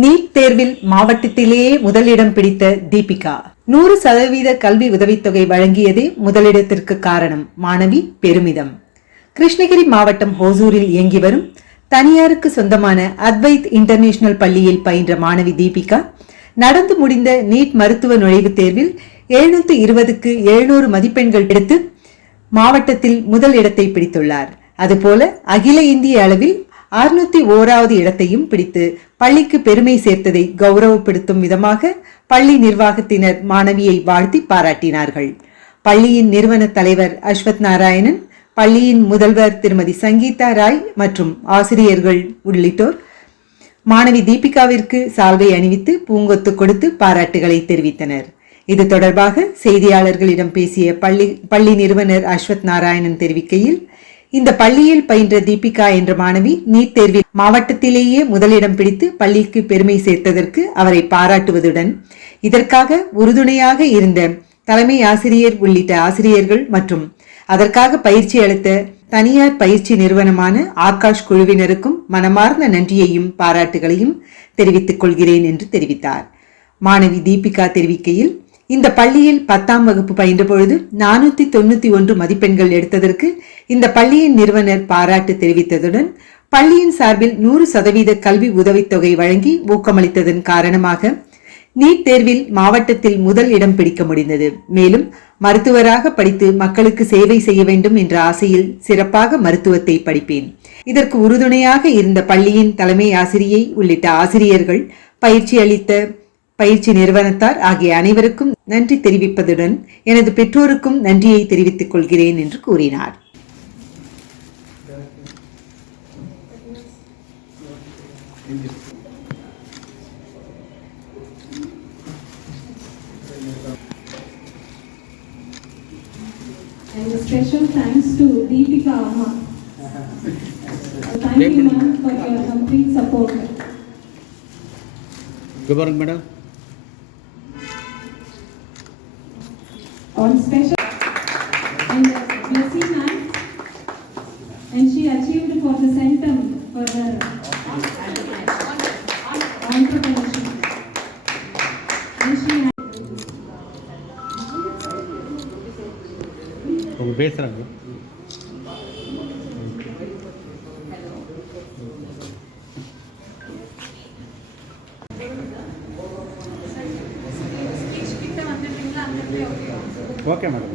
NEET தேர்வில் மாவட்டத்திலேயே முதலிடம் பிடித்த தீபிகா. நூறு சதவீத கல்வி உதவித்தொகை வழங்கியதே முதலிடத்திற்கு காரணம். மாணவி பெருமிதம். கிருஷ்ணகிரி மாவட்டம் ஹோசூரில் இயங்கி வரும் தனியாருக்கு சொந்தமான அத்வைத் இன்டர்நேஷனல் பள்ளியில் பயின்ற மாணவி தீபிகா நடந்து முடிந்த நீட் மருத்துவ நுழைவுத் தேர்வில் எழுநூத்து இருபதுக்கு எழுநூறு மதிப்பெண்கள் எடுத்து மாவட்டத்தில் முதல் இடத்தை பிடித்துள்ளார். அதுபோல அகில இந்திய அளவில் அறுநூத்தி ஓராவது இடத்தையும் பிடித்து பள்ளிக்கு பெருமை சேர்த்ததை கௌரவப்படுத்தும் விதமாக பள்ளி நிர்வாகத்தினர் மாணவியை வாழ்த்தி பாராட்டினார்கள். பள்ளியின் நிறுவன தலைவர் அஸ்வத் நாராயணன் பள்ளியின் முதல்வர் திருமதி சங்கீதா ராய் மற்றும் ஆசிரியர்கள் உள்ளிட்டோர் மாணவி தீபிகாவிற்கு சால்வை அணிவித்து பூங்கொத்து கொடுத்து பாராட்டுகளை தெரிவித்தனர். இது தொடர்பாக செய்தியாளர்களிடம் பேசிய பள்ளி பள்ளி நிறுவனர் அஸ்வத் நாராயணன் தெரிவிக்கையில் இந்த பள்ளியில் பயின்ற தீபிகா என்ற மாணவி நீட் தேர்வில் மாவட்டத்திலேயே முதலிடம் பிடித்து பள்ளிக்கு பெருமை சேர்த்ததற்கு அவரை பாராட்டுவதுடன் இதற்காக உறுதுணையாக இருந்த தலைமை ஆசிரியர் உள்ளிட்ட ஆசிரியர்கள் மற்றும் அதற்காக பயிற்சி அளித்த தனியார் பயிற்சி நிறுவனமான ஆகாஷ் குழுவினருக்கும் மனமார்ந்த நன்றியையும் பாராட்டுகளையும் தெரிவித்துக் கொள்கிறேன் என்று தெரிவித்தார். மாணவி தீபிகா தெரிவிக்கையில் இந்த பள்ளியில் பத்தாம் வகுப்பு பயின்ற பொழுது நானூத்தி தொண்ணூத்தி ஒன்று மதிப்பெண்கள் எடுத்ததற்கு இந்த பள்ளியின் நிறுவனர் பாராட்டு தெரிவித்ததுடன் பள்ளியின் சார்பில் நூறு சதவீத கல்வி உதவித்தொகை வழங்கி ஊக்கமளித்ததன் காரணமாக நீட் தேர்வில் மாவட்டத்தில் முதல் இடம் பிடிக்க முடிந்தது. மேலும் மருத்துவராக படித்து மக்களுக்கு சேவை செய்ய வேண்டும் என்ற ஆசையில் சிறப்பாக மருத்துவத்தை படிப்பேன். இதற்கு உறுதுணையாக இருந்த பள்ளியின் தலைமை ஆசிரியை உள்ளிட்ட ஆசிரியர்கள் பயிற்சி அளித்த பயிற்சி நிறுவனத்தார் ஆகிய அனைவருக்கும் நன்றி தெரிவிப்பதுடன் எனது பெற்றோருக்கும் நன்றியை தெரிவித்துக் கொள்கிறேன் என்று கூறினார் And a special thanks to Deepika Amma. Thank you ma'am for your complete support. Good morning, madam. On special and Blessing ma'am. And she achieved for the centum for her entrepreneurship. And she உங்க பேசுறாங்க Okay madam